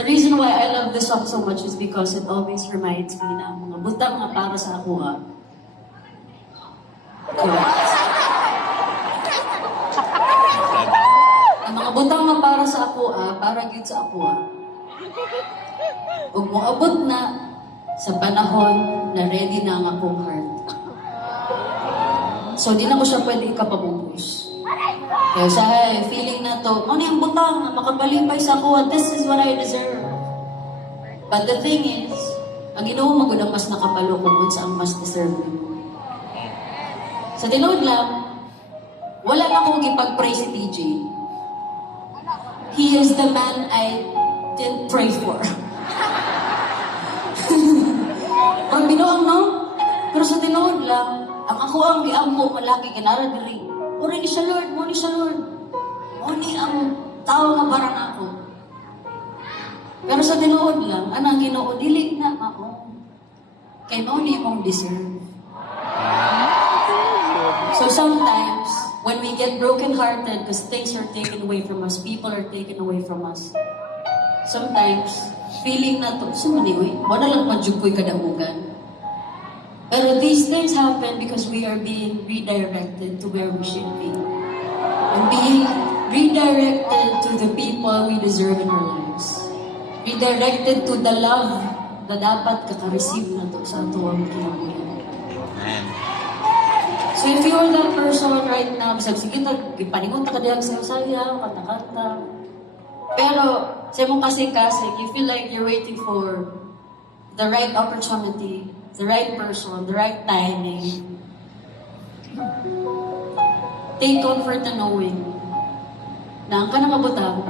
The reason why I love this song so much is because it always reminds me na mga butang nga para sa ako correct. Ang mga butang nga para sa ako para gyud sa ako ug moabot na sa panahon na ready na ang akong heart. So di na ko siya pwede ikapabubos. Kaya sa feeling na to, ano yung butang na makabalipay sa ako, this is what I deserve. But the thing is, ang Ginoo magud ang mas nakapalo kung unsa ang mas deserve nimo. Sa tinuod lang, wala na akong ipag-pray si TJ. He is the man I didn't pray for. Ang binuang no? Pero sa tinuod lang, ang ako ang giampo malaki kinara diri. Uri ni siya Lord, mo ni siya Lord. Mo ni ang tao nga barang ako. Pero sa tinuod lang, anang Ginoo dili na ako. Kay mo ni mong deserve. So sometimes, when we get broken-hearted because things are taken away from us, people are taken away from us, sometimes, feeling na to, sumaniwi, wala lang madjukoy kadamugan. Pero these things happen because we are being redirected to where we should be. And being redirected to the people we deserve in our lives. Redirected to the love na dapat kaka-receive na to sa atuang kinabuhi. Amen. So if you are that person right now, bisag sige ipaningon ta kadiyang sayo-sayaw, kanta-kanta. Pero sa imong kasing-kasing, you feel like you're waiting for the right opportunity, the right person, the right timing. Take comfort in knowing na ang kanang mabutang,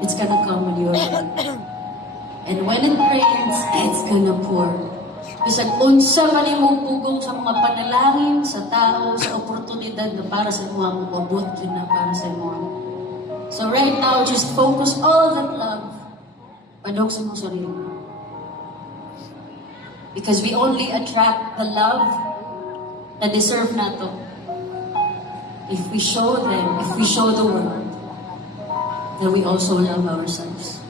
it's gonna come when you are ready. And when it rains, it's gonna pour. Bisag unsa man imong pugong sa mga panalangin, sa tao, sa oportunidad na para sa mga mababot yun na para sa mga. So right now, just focus all that love. Padok sa mong sarili. Because we only attract the love na deserve nato if we show them, if we show the world that we also love ourselves.